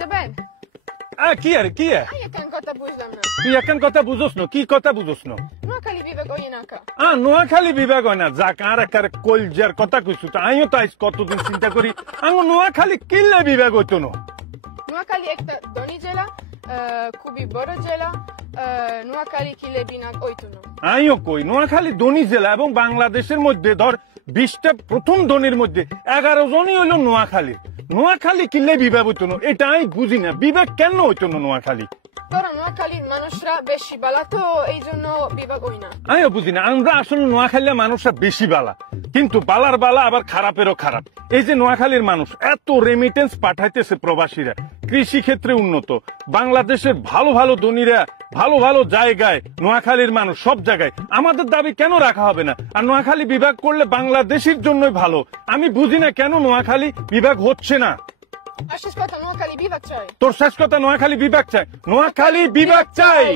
যাবেন কি আরে কি কেন কথা বুঝলাম না তুই এখন কথা বুঝোস না কি কথা বুঝোস না নোয়াখালী বিভাগ ওই নাকা নোয়াখালী বিভাগ হয় না যাক আর একারে কলজার কথা কইছু তো আমিও তো আজ কতদিন চিন্তা করি আমার নোয়াখালী কিল্লে বিভাগ হইতো না নোয়াখালী একটা ধনী জেলা খুবই বড় জেলা নোয়াখালী কিলে বিভাগ হইতো না আমিও কই নোয়াখালী ধনী জেলা এবং বাংলাদেশের মধ্যে ধর 20টা প্রথম ধনীর মধ্যে 11 জনই হইল নোয়াখালী কিল্লে বিভাগ হইতো না এটা আমি বুঝি না বিভাগ কেন হইতো না নোয়াখালী তোরা নোয়াখালীর মানুষরা বেশি বালা তো এই জন্য বিভাগ হই না আমিও বুঝি না আমরা আসলে নোয়াখালীর মানুষরা বেশি বালা কিন্তু বালার বালা আবার খারাপেরও খারাপ এই যে নোয়াখালীর মানুষ এত রেমিটেন্স পাঠাইতেছে প্রবাসীরা কৃষি ক্ষেত্রে উন্নত বাংলাদেশের ভালো ভালো ধনীরা ভালো ভালো জায়গায় নোয়াখালীর মানুষ সব জায়গায় আমাদের দাবি কেন রাখা হবে না আর নোয়াখালী বিভাগ করলে বাংলাদেশের জন্যই ভালো আমি বুঝি না কেন নোয়াখালী বিভাগ হচ্ছে না আর শেষ কথা নোয়াখালী বিভাগ চাই তোর শেষ কথা নোয়াখালী বিভাগ চাই নোয়াখালী বিভাগ চাই